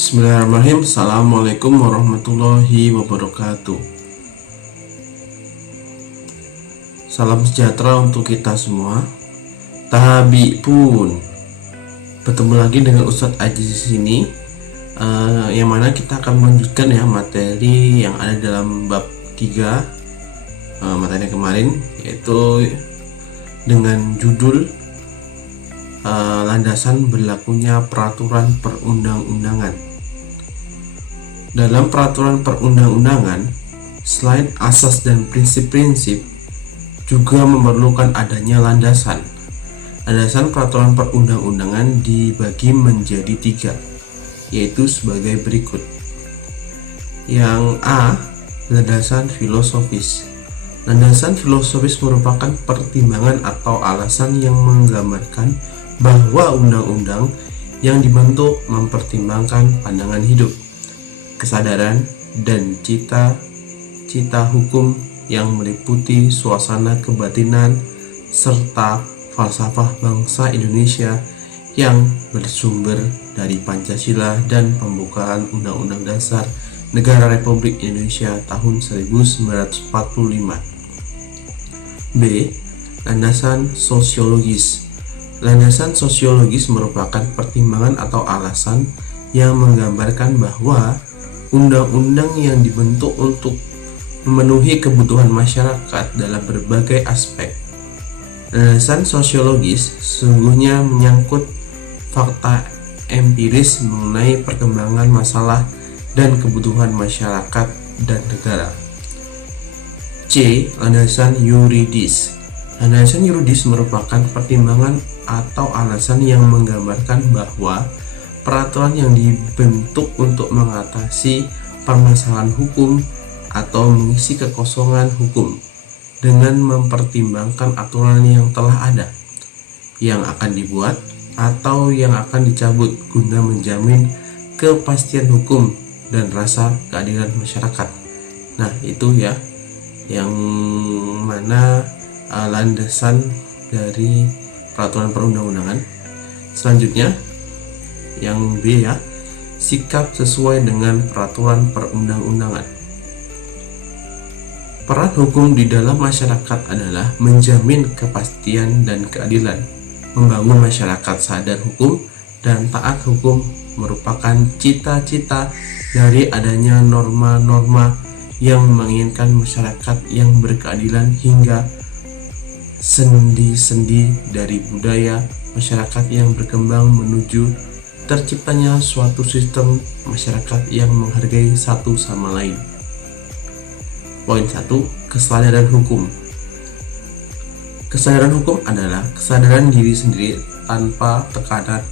Bismillahirrahmanirrahim. Assalamualaikum warahmatullahi wabarakatuh. Salam sejahtera untuk kita semua. Tabi pun bertemu lagi dengan Ustadz Aji di sini, yang mana kita akan melanjutkan ya materi yang ada dalam bab 3 materi kemarin, yaitu dengan judul landasan berlakunya peraturan perundang-undangan. Dalam peraturan perundang-undangan, selain asas dan prinsip-prinsip, juga memerlukan adanya landasan. Landasan peraturan perundang-undangan dibagi menjadi 3, yaitu sebagai berikut. Yang A, landasan filosofis. Landasan filosofis merupakan pertimbangan atau alasan yang menggambarkan bahwa undang-undang yang dibentuk mempertimbangkan pandangan hidup, kesadaran, dan cita-cita hukum yang meliputi suasana kebatinan serta falsafah bangsa Indonesia yang bersumber dari Pancasila dan pembukaan Undang-Undang Dasar Negara Republik Indonesia tahun 1945. B. Landasan sosiologis. Landasan sosiologis merupakan pertimbangan atau alasan yang menggambarkan bahwa undang-undang yang dibentuk untuk memenuhi kebutuhan masyarakat dalam berbagai aspek. Landasan sosiologis sesungguhnya menyangkut fakta empiris mengenai perkembangan masalah dan kebutuhan masyarakat dan negara. C. Landasan yuridis. Landasan yuridis merupakan pertimbangan atau alasan yang menggambarkan bahwa peraturan yang dibentuk untuk mengatasi permasalahan hukum atau mengisi kekosongan hukum dengan mempertimbangkan aturan yang telah ada, yang akan dibuat, atau yang akan dicabut guna menjamin kepastian hukum dan rasa keadilan masyarakat. Nah, itu ya yang mana landasan dari peraturan perundang-undangan. Selanjutnya yang B ya, sikap sesuai dengan peraturan perundang-undangan. Peran hukum di dalam masyarakat adalah menjamin kepastian dan keadilan, membangun masyarakat sadar hukum dan taat hukum merupakan cita-cita dari adanya norma-norma yang menginginkan masyarakat yang berkeadilan hingga sendi-sendi dari budaya masyarakat yang berkembang menuju terciptanya suatu sistem masyarakat yang menghargai satu sama lain. Poin 1. Kesadaran hukum. Kesadaran hukum adalah kesadaran diri sendiri tanpa tekanan,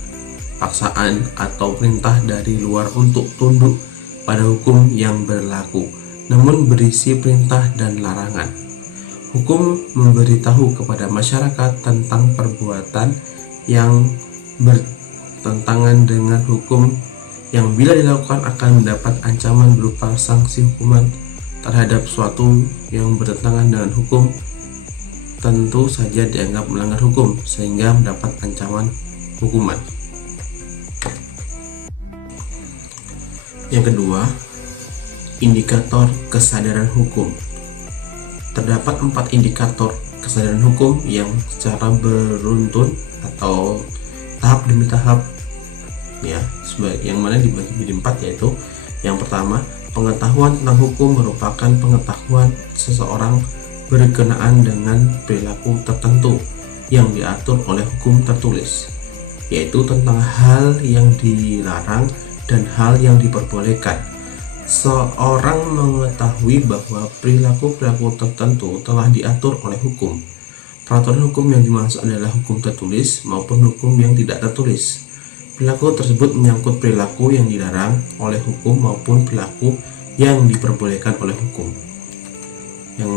paksaan, atau perintah dari luar untuk tunduk pada hukum yang berlaku, namun berisi perintah dan larangan. Hukum memberitahu kepada masyarakat tentang perbuatan yang bertentangan dengan hukum yang bila dilakukan akan mendapat ancaman berupa sanksi hukuman terhadap suatu yang bertentangan dengan hukum tentu saja dianggap melanggar hukum sehingga mendapat ancaman hukuman. Yang kedua, indikator kesadaran hukum. Terdapat 4 indikator kesadaran hukum yang secara beruntun atau tahap demi tahap ya, yang mana dibagi menjadi 4, yaitu yang pertama, pengetahuan tentang hukum merupakan pengetahuan seseorang berkenaan dengan perilaku tertentu yang diatur oleh hukum tertulis, yaitu tentang hal yang dilarang dan hal yang diperbolehkan. Seorang mengetahui bahwa perilaku-perilaku tertentu telah diatur oleh hukum. Peraturan hukum yang dimaksud adalah hukum tertulis maupun hukum yang tidak tertulis. Perilaku tersebut menyangkut perilaku yang dilarang oleh hukum maupun perilaku yang diperbolehkan oleh hukum. Yang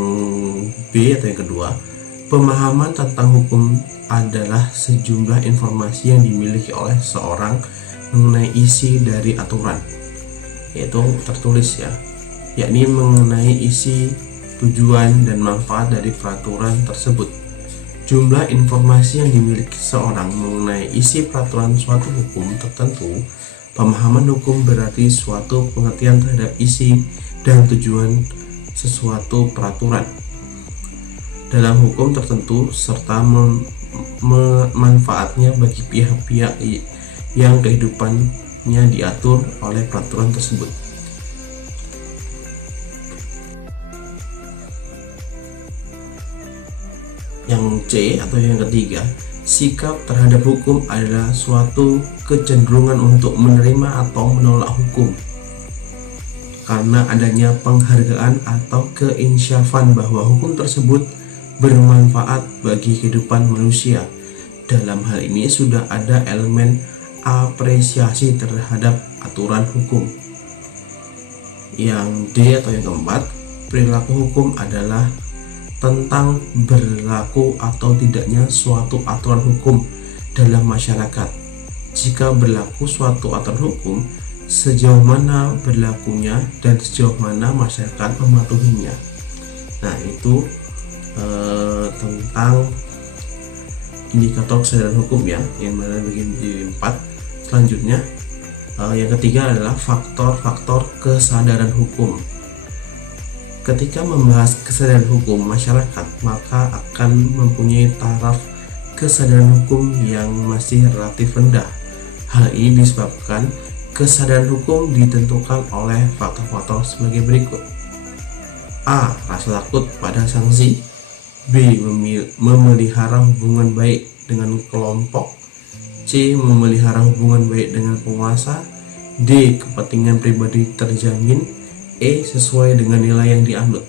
B atau yang kedua, pemahaman tentang hukum adalah sejumlah informasi yang dimiliki oleh seorang mengenai isi dari aturan, yaitu tertulis ya, yakni mengenai isi, tujuan, dan manfaat dari peraturan tersebut. Jumlah informasi yang dimiliki seorang mengenai isi peraturan suatu hukum tertentu Pemahaman hukum berarti suatu pengertian terhadap isi dan tujuan sesuatu peraturan dalam hukum tertentu serta manfaatnya bagi pihak-pihak yang kehidupannya diatur oleh peraturan tersebut. Yang C atau yang ketiga, sikap terhadap hukum adalah suatu kecenderungan untuk menerima atau menolak hukum karena adanya penghargaan atau keinsyafan bahwa hukum tersebut bermanfaat bagi kehidupan manusia. Dalam hal ini sudah ada elemen apresiasi terhadap aturan hukum. Yang D atau yang keempat, perilaku hukum adalah tentang berlaku atau tidaknya suatu aturan hukum dalam masyarakat. Jika berlaku suatu aturan hukum, sejauh mana berlakunya dan sejauh mana masyarakat mematuhinya. Nah, itu tentang indikator kesadaran hukum ya, yang mana bagian di 4. Selanjutnya yang ketiga adalah faktor-faktor kesadaran hukum. Ketika membahas kesadaran hukum masyarakat, maka akan mempunyai taraf kesadaran hukum yang masih relatif rendah. Hal ini disebabkan kesadaran hukum ditentukan oleh faktor-faktor sebagai berikut. A. Rasa takut pada sanksi. B. Memelihara hubungan baik dengan kelompok. C. Memelihara hubungan baik dengan penguasa. D. Kepentingan pribadi terjamin. E. Sesuai dengan nilai yang dianut.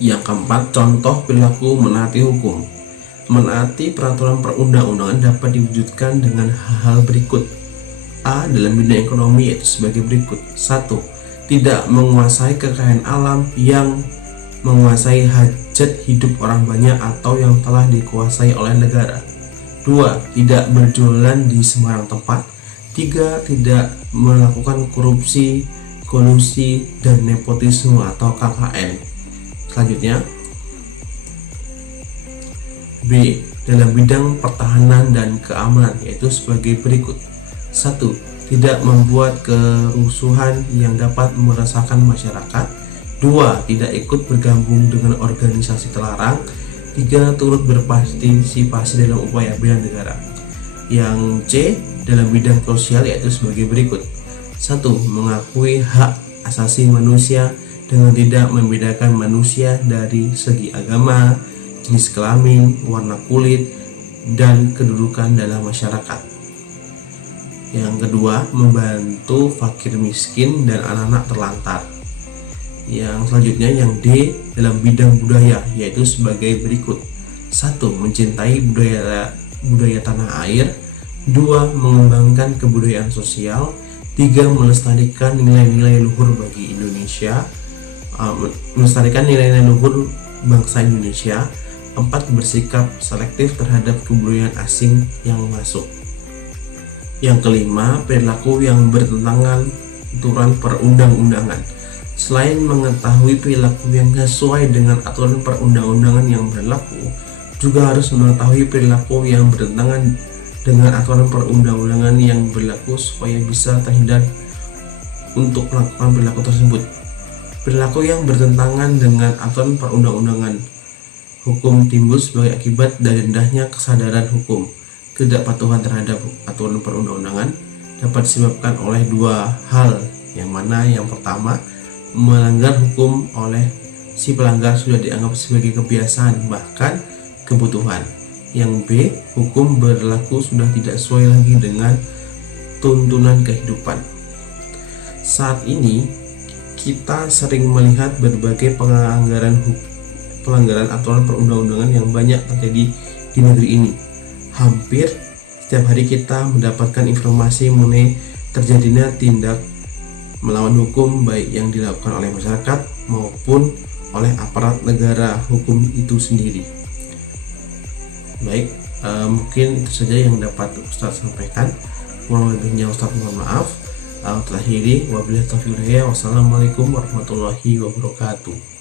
Yang keempat, contoh perilaku menaati hukum. Menaati peraturan perundang-undangan dapat diwujudkan dengan hal-hal berikut. A. Dalam bidang ekonomi, yaitu sebagai berikut. 1. Tidak menguasai kekayaan alam yang menguasai hajat hidup orang banyak atau yang telah dikuasai oleh negara. 2. Tidak berjualan di sembarang tempat. 3. Tidak melakukan korupsi, kolusi, dan nepotisme atau KKN. Selanjutnya B. Dalam bidang pertahanan dan keamanan, yaitu sebagai berikut. 1. Tidak membuat kerusuhan yang dapat meresahkan masyarakat. 2. Tidak ikut bergabung dengan organisasi terlarang. 3. Turut berpartisipasi dalam upaya bela negara. Yang C. Dalam bidang sosial, yaitu sebagai berikut. 1. Mengakui hak asasi manusia dengan tidak membedakan manusia dari segi agama, jenis kelamin, warna kulit, dan kedudukan dalam masyarakat. Yang kedua, membantu fakir miskin dan anak-anak terlantar. Yang selanjutnya yang D, dalam bidang budaya, yaitu sebagai berikut. 1. Mencintai budaya tanah air. 2. Mengembangkan kebudayaan sosial. 3. Melestarikan nilai-nilai luhur bagi Indonesia, melestarikan nilai-nilai luhur bangsa Indonesia. 4. Bersikap selektif terhadap kebudayaan asing yang masuk. Yang kelima, perilaku yang bertentangan aturan perundang-undangan. Selain mengetahui perilaku yang sesuai dengan aturan perundang-undangan yang berlaku, juga harus mengetahui perilaku yang bertentangan dengan aturan perundang-undangan yang berlaku supaya bisa terhindar untuk melakukan perilaku tersebut. Perilaku yang bertentangan dengan aturan perundang-undangan hukum timbul sebagai akibat dari rendahnya kesadaran hukum. Ketidakpatuhan terhadap aturan perundang-undangan dapat disebabkan oleh dua hal, yang mana yang pertama, melanggar hukum oleh si pelanggar sudah dianggap sebagai kebiasaan bahkan kebutuhan. Yang B, hukum berlaku sudah tidak sesuai lagi dengan tuntunan kehidupan. Saat ini kita sering melihat berbagai pelanggaran aturan perundang-undangan yang banyak terjadi di negeri ini. Hampir setiap hari kita mendapatkan informasi mengenai terjadinya tindak melawan hukum, baik yang dilakukan oleh masyarakat maupun oleh aparat negara hukum itu sendiri. Baik, mungkin itu saja yang dapat Ustaz sampaikan. Kurang lebihnya Ustaz mohon maaf. Terakhiri, wabillahi taufiq wal hidayah. Wassalamualaikum warahmatullahi wabarakatuh.